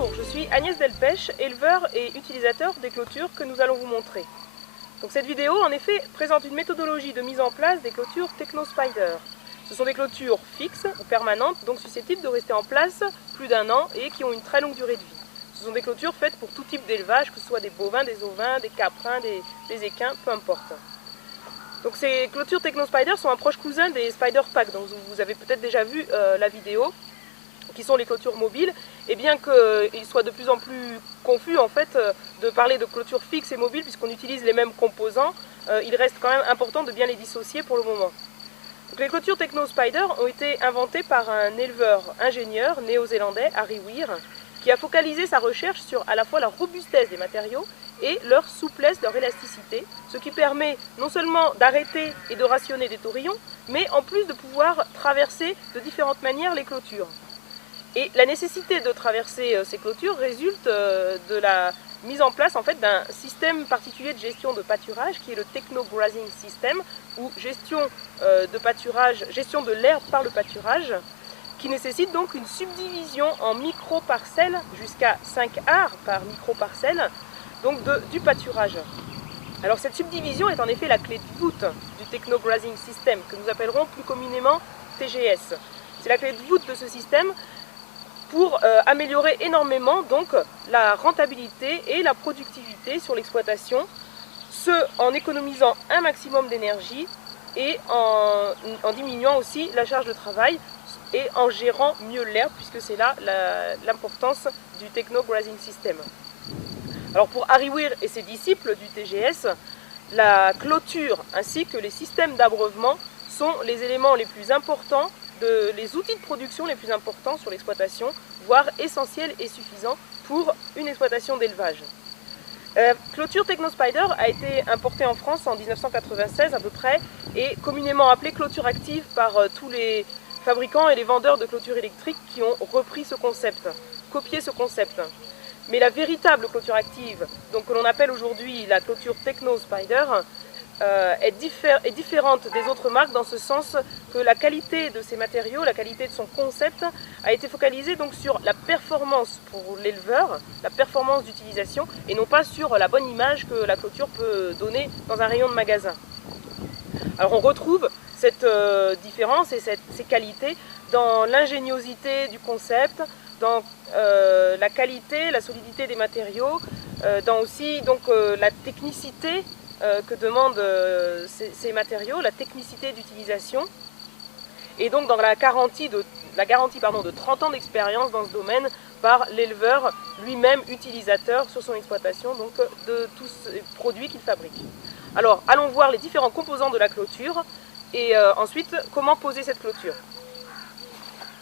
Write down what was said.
Bonjour, je suis Agnès Delpech, éleveur et utilisateur des clôtures que nous allons vous montrer. Donc cette vidéo en effet présente une méthodologie de mise en place des clôtures TechnoSpider. Ce sont des clôtures fixes ou permanentes, donc susceptibles de rester en place plus d'un an et qui ont une très longue durée de vie. Ce sont des clôtures faites pour tout type d'élevage, que ce soit des bovins, des ovins, des caprins, des équins, peu importe. Donc ces clôtures TechnoSpider sont un proche cousin des Spider Pack, donc vous avez peut-être déjà vu la vidéo, qui sont les clôtures mobiles, et bien qu'il soit de plus en plus confus en fait de parler de clôtures fixes et mobiles puisqu'on utilise les mêmes composants, il reste quand même important de bien les dissocier pour le moment. Donc, les clôtures TechnoSpider ont été inventées par un éleveur ingénieur néo-zélandais, Harry Weir, qui a focalisé sa recherche sur à la fois la robustesse des matériaux et leur souplesse, leur élasticité, ce qui permet non seulement d'arrêter et de rationner des taurillons, mais en plus de pouvoir traverser de différentes manières les clôtures. Et la nécessité de traverser ces clôtures résulte de la mise en place en fait, d'un système particulier de gestion de pâturage qui est le Techno-Grazing System, ou gestion de pâturage, gestion de l'herbe par le pâturage, qui nécessite donc une subdivision en micro-parcelles, jusqu'à 5 ares par micro-parcelle, donc du pâturage. Alors cette subdivision est en effet la clé de voûte du Techno-Grazing System, que nous appellerons plus communément TGS. C'est la clé de voûte de ce système pour améliorer énormément donc la rentabilité et la productivité sur l'exploitation, ce en économisant un maximum d'énergie et en diminuant aussi la charge de travail et en gérant mieux l'herbe, puisque c'est là l'importance du Techno-Grazing System. Alors pour Harry Weir et ses disciples du TGS, la clôture ainsi que les systèmes d'abreuvement sont les éléments les plus importants, les outils de production les plus importants sur l'exploitation, voire essentiels et suffisants pour une exploitation d'élevage. La clôture TechnoSpider a été importée en France en 1996 à peu près et communément appelée clôture active par tous les fabricants et les vendeurs de clôtures électriques qui ont repris ce concept, copié ce concept. Mais la véritable clôture active, donc que l'on appelle aujourd'hui la clôture TechnoSpider, est différente des autres marques dans ce sens que la qualité de ces matériaux, la qualité de son concept a été focalisée donc sur la performance pour l'éleveur, la performance d'utilisation et non pas sur la bonne image que la clôture peut donner dans un rayon de magasin. Alors on retrouve cette différence et ces qualités dans l'ingéniosité du concept, dans la qualité, la solidité des matériaux, dans aussi donc, la technicité que demandent ces matériaux, la technicité d'utilisation, et donc dans la garantie de 30 ans d'expérience dans ce domaine par l'éleveur lui-même utilisateur sur son exploitation donc, de tous ces produits qu'il fabrique. Alors allons voir les différents composants de la clôture et ensuite comment poser cette clôture.